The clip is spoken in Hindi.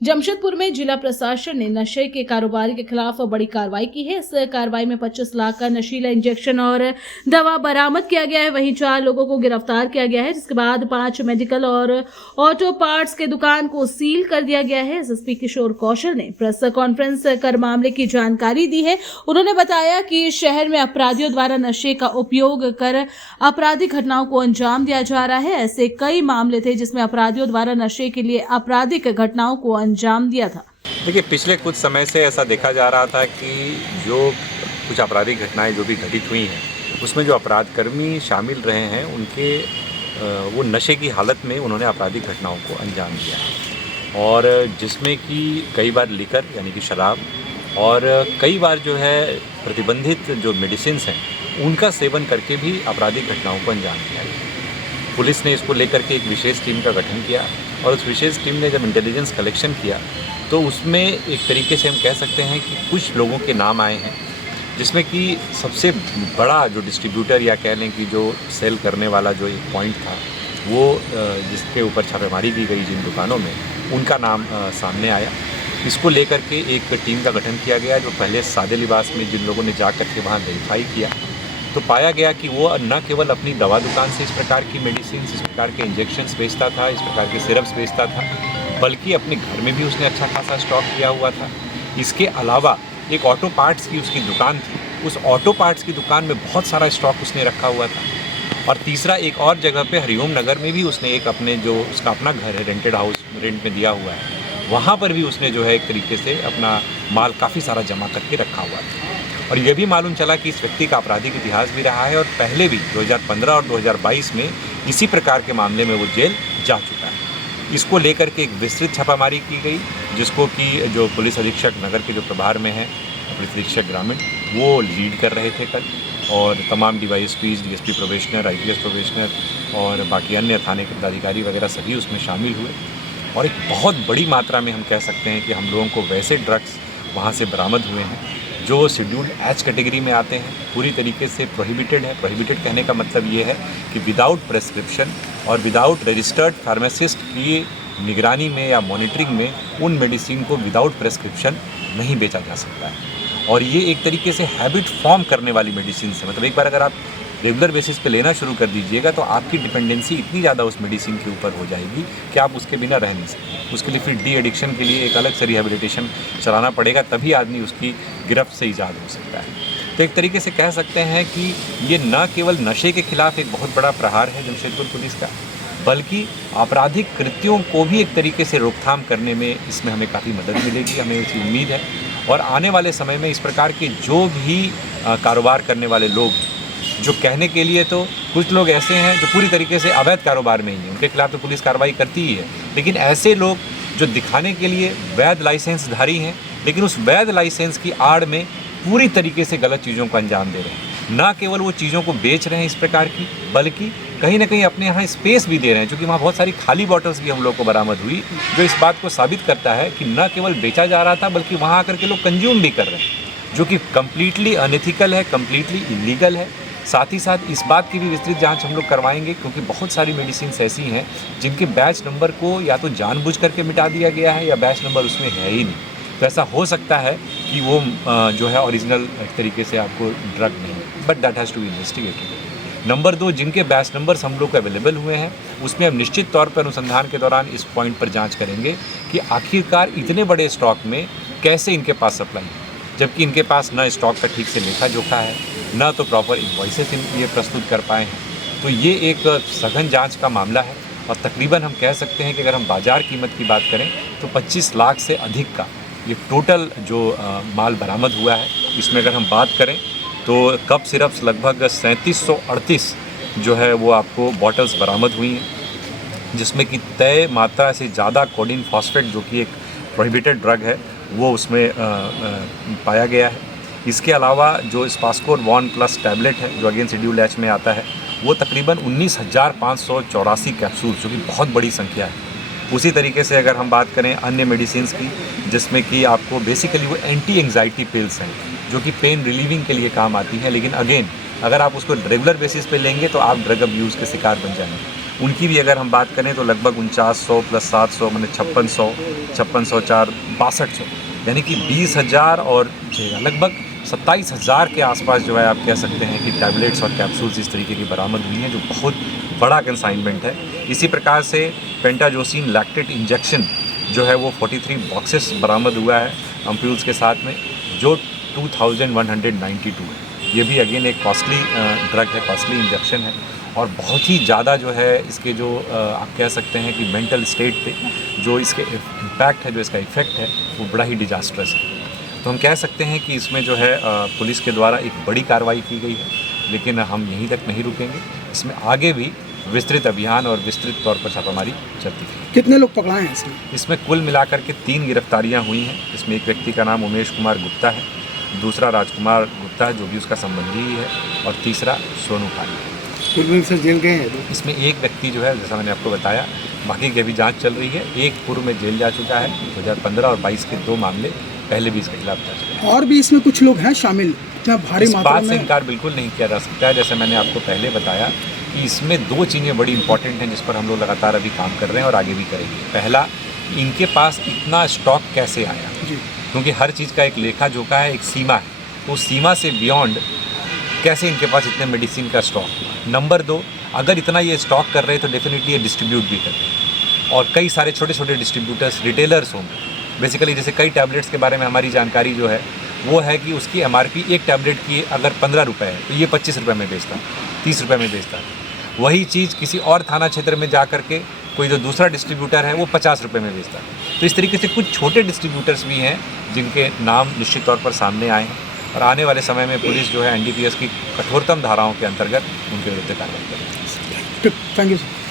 जमशेदपुर में जिला प्रशासन ने नशे के कारोबारी के खिलाफ बड़ी कार्रवाई की है। इस कार्रवाई में 25 लाख का नशीला इंजेक्शन और दवा बरामद किया गया है। वहीं 4 लोगों को गिरफ्तार किया गया है, जिसके बाद 5 मेडिकल और ऑटो पार्ट्स के दुकान को सील कर दिया गया है। एसएसपी किशोर कौशल ने प्रेस कॉन्फ्रेंस कर मामले की जानकारी दी है। उन्होंने बताया कि शहर में अपराधियों द्वारा नशे का उपयोग कर आपराधिक घटनाओं को अंजाम दिया जा रहा है। ऐसे कई मामले थे जिसमें अपराधियों द्वारा नशे के लिए आपराधिक घटनाओं को अंजाम दिया था। देखिए, पिछले कुछ समय से ऐसा देखा जा रहा था कि जो कुछ आपराधिक घटनाएं जो भी घटित हुई हैं, उसमें जो अपराधकर्मी शामिल रहे हैं उनके वो नशे की हालत में उन्होंने आपराधिक घटनाओं को अंजाम दिया और जिसमें कि कई बार लिकर यानी कि शराब और कई बार जो है प्रतिबंधित जो मेडिसिन हैं उनका सेवन करके भी आपराधिक घटनाओं को अंजाम दिया गया। पुलिस ने इसको लेकर के एक विशेष टीम का गठन किया और उस विशेष टीम ने जब इंटेलिजेंस कलेक्शन किया तो उसमें एक तरीके से हम कह सकते हैं कि कुछ लोगों के नाम आए हैं, जिसमें कि सबसे बड़ा जो डिस्ट्रीब्यूटर या कह लें कि जो सेल करने वाला जो एक पॉइंट था वो जिसके ऊपर छापेमारी की गई जिन दुकानों में, उनका नाम सामने आया। इसको लेकर के एक टीम का गठन किया गया जो पहले सादे लिबास में जिन लोगों ने जा कर के वहाँ वेरीफाई किया तो पाया गया कि वो न केवल अपनी दवा दुकान से इस प्रकार की मेडिसिन, इस प्रकार के इंजेक्शन्स बेचता था, इस प्रकार के सिरप्स बेचता था, बल्कि अपने घर में भी उसने अच्छा खासा स्टॉक किया हुआ था। इसके अलावा एक ऑटो पार्ट्स की उसकी दुकान थी, उस ऑटो पार्ट्स की दुकान में बहुत सारा स्टॉक उसने रखा हुआ था। और तीसरा, एक और जगह पे हरिओम नगर में भी उसने एक अपने जो उसका अपना घर है, रेंटेड हाउस रेंट में दिया हुआ है, वहाँ पर भी उसने जो है एक तरीके से अपना माल काफ़ी सारा जमा करके रखा हुआ था। और ये भी मालूम चला कि इस व्यक्ति का आपराधिक इतिहास भी रहा है और पहले भी 2015 और 2022 में इसी प्रकार के मामले में वो जेल जा चुका है। इसको लेकर के एक विस्तृत छापामारी की गई, जिसको कि जो पुलिस अधीक्षक नगर के जो प्रभार में है, पुलिस अधीक्षक ग्रामीण, वो लीड कर रहे थे कल, और तमाम डीवाईएसपीज, डीएसपी प्रोबेशनर, आईपीएस प्रोबेशनर और बाकी अन्य थाने के पदाधिकारी वगैरह सभी उसमें शामिल हुए। और एक बहुत बड़ी मात्रा में हम कह सकते हैं कि हम लोगों को वैसे ड्रग्स वहाँ से बरामद हुए हैं जो शेड्यूल्ड एच कैटेगरी में आते हैं, पूरी तरीके से प्रोहिबिटेड है। प्रोहिबिटेड कहने का मतलब ये है कि विदाउट प्रेस्क्रिप्शन और विदाउट रजिस्टर्ड फार्मासिस्ट की निगरानी में या मॉनिटरिंग में उन मेडिसिन को विदाउट प्रेस्क्रिप्शन नहीं बेचा जा सकता है। और ये एक तरीके से हैबिट फॉर्म करने वाली मेडिसिन है। मतलब एक बार अगर आप रेगुलर बेसिस पे लेना शुरू कर दीजिएगा तो आपकी डिपेंडेंसी इतनी ज़्यादा उस मेडिसिन के ऊपर हो जाएगी कि आप उसके बिना रह नहीं सकते। उसके लिए फिर डी एडिक्शन के लिए एक अलग से रिहेबिलिटेशन चलाना पड़ेगा, तभी आदमी उसकी गिरफ्त से आज़ाद हो सकता है। तो एक तरीके से कह सकते हैं कि ये न केवल नशे के खिलाफ एक बहुत बड़ा प्रहार है जमशेदपुर पुलिस का, बल्कि आपराधिक कृत्यों को भी एक तरीके से रोकथाम करने में इसमें हमें काफ़ी मदद मिलेगी, हमें इसकी उम्मीद है। और आने वाले समय में इस प्रकार के जो भी कारोबार करने वाले लोग, जो कहने के लिए तो कुछ लोग ऐसे हैं जो पूरी तरीके से अवैध कारोबार में ही हैं, उनके खिलाफ तो पुलिस कार्रवाई करती ही है, लेकिन ऐसे लोग जो दिखाने के लिए वैध लाइसेंसधारी हैं, लेकिन उस वैध लाइसेंस की आड़ में पूरी तरीके से गलत चीज़ों को अंजाम दे रहे हैं। ना केवल वो चीज़ों को बेच रहे हैं इस प्रकार की, बल्कि कहीं ना कहीं अपने यहाँ स्पेस भी दे रहे हैं, क्योंकि वहाँ बहुत सारी खाली बॉटल्स भी हम लोग को बरामद हुई, जो इस बात को साबित करता है कि न केवल बेचा जा रहा था बल्कि वहाँ आकर के लोग कंज्यूम भी कर रहे हैं, जो कि कम्प्लीटली अनएथिकल है, कम्प्लीटली इलीगल है। साथ ही साथ इस बात की भी विस्तृत जांच हम लोग करवाएंगे, क्योंकि बहुत सारी मेडिसिन ऐसी हैं जिनके बैच नंबर को या तो जानबूझ करके मिटा दिया गया है या बैच नंबर उसमें है ही नहीं। तो ऐसा हो सकता है कि वो जो है ओरिजिनल एक तरीके से आपको ड्रग नहीं, but that has to be investigated. Number 2, जिनके बैच नंबर्स हम लोग को अवेलेबल हुए हैं, उसमें हम निश्चित तौर पर अनुसंधान के दौरान इस पॉइंट पर जाँच करेंगे कि आखिरकार इतने बड़े स्टॉक में कैसे इनके पास सप्लाई है, जबकि इनके पास न स्टॉक का ठीक से लेखा जोखा है, न तो प्रॉपर इनवॉइसेस ये प्रस्तुत कर पाए हैं। तो ये एक सघन जांच का मामला है और तकरीबन हम कह सकते हैं कि अगर हम बाज़ार कीमत की बात करें तो 25 लाख से अधिक का ये टोटल जो माल बरामद हुआ है। इसमें अगर हम बात करें तो कप सिरप्स लगभग 3738 जो है वो आपको बॉटल्स बरामद हुई हैं, जिसमें कि तय मात्रा से ज़्यादा कोडीन फॉस्फेट, जो कि एक प्रोहिबिटेड ड्रग है, वो उसमें पाया गया है। इसके अलावा जो स्पास्कोर वॉन प्लस टैबलेट है, जो अगेन शेड्यूल एच में आता है, वो तकरीबन 19,584 कैप्सूल, जो कि बहुत बड़ी संख्या है। उसी तरीके से अगर हम बात करें अन्य मेडिसिन की, जिसमें कि आपको बेसिकली वो एंटी एंग्जाइटी पिल्स हैं, जो कि पेन रिलीविंग के लिए काम आती हैं, लेकिन अगेन अगर आप उसको रेगुलर बेसिस पे लेंगे तो आप ड्रग अब्यूज़ के शिकार बन जाएंगे। उनकी भी अगर हम बात करें तो लगभग 4900 प्लस 700 मैंने 5600, 5604, 6200, यानी कि 20,000 और लगभग 27,000 के आसपास जो है आप कह सकते हैं कि टैबलेट्स और कैप्सूल्स इस तरीके की बरामद हुई हैं, जो बहुत बड़ा कंसाइनमेंट है। इसी प्रकार से पेंटाजोसिन लैक्टेट इंजेक्शन जो है वो 43 बॉक्सेस बरामद हुआ है अम्प्यूल्स के साथ में, जो 2192 है। ये भी अगेन एक कॉस्टली ड्रग है, कॉस्टली इंजेक्शन है और बहुत ही ज़्यादा जो है इसके जो आप कह सकते हैं कि मेंटल स्टेट पे जो इसके इम्पैक्ट है, जो इसका इफ़ेक्ट है, वो बड़ा ही डिजास्ट्रस है। तो हम कह सकते हैं कि इसमें जो है पुलिस के द्वारा एक बड़ी कार्रवाई की गई है, लेकिन हम यहीं तक नहीं रुकेंगे। इसमें आगे भी विस्तृत अभियान और विस्तृत तौर पर छापामारी चलती है। कितने लोग पकड़ाए हैं इसमें? इसमें कुल मिलाकर के 3 गिरफ्तारियां हुई हैं। इसमें एक व्यक्ति का नाम उमेश कुमार गुप्ता है, दूसरा राजकुमार गुप्ता है जो भी उसका संबंधी ही है, और तीसरा सोनू खान है। पूर्व से जेल गए हैं लोग? इसमें एक व्यक्ति जो है, जैसा मैंने आपको बताया, बाकी की अभी जांच चल रही है। एक पूर्व में जेल जा चुका है, 2015 और 22 के 2 मामले पहले भी इसके खिलाफ दर्ज है। और भी इसमें कुछ लोग हैं शामिल? इतना भारी इस मात्रा बात से में? इनकार बिल्कुल नहीं किया जा सकता है। जैसे मैंने आपको पहले बताया कि इसमें 2 चीज़ें बड़ी इंपॉर्टेंट हैं जिस पर हम लोग लगातार अभी काम कर रहे हैं और आगे भी करेंगे। पहला, इनके पास इतना स्टॉक कैसे आया, जी। क्योंकि हर चीज़ का एक लेखा जोखा है, एक सीमा है, तो उस सीमा से बियॉन्ड कैसे इनके पास इतने मेडिसिन का स्टॉक हुआ। नंबर 2, अगर इतना ये स्टॉक कर रहे हैं तो डेफिनेटली ये डिस्ट्रीब्यूट भी कर रहे हैं, और कई सारे छोटे छोटे डिस्ट्रीब्यूटर्स, रिटेलर्स होंगे। बेसिकली जैसे कई टैबलेट्स के बारे में हमारी जानकारी जो है वो है कि उसकी MRP एक टैबलेट की अगर 15 रुपये है तो ये 25 रुपये में बेचता है, 30 रुपये में बेचता है। वही चीज़ किसी और थाना क्षेत्र में जा करके कोई जो दूसरा डिस्ट्रीब्यूटर है वो 50 रुपये में बेचता है। तो इस तरीके से कुछ छोटे डिस्ट्रीब्यूटर्स भी हैं जिनके नाम निश्चित तौर पर सामने आए हैं, और आने वाले समय में पुलिस जो है NDPS की कठोरतम धाराओं के अंतर्गत उनके विरुद्ध कार्रवाई करेगी। Thank you sir.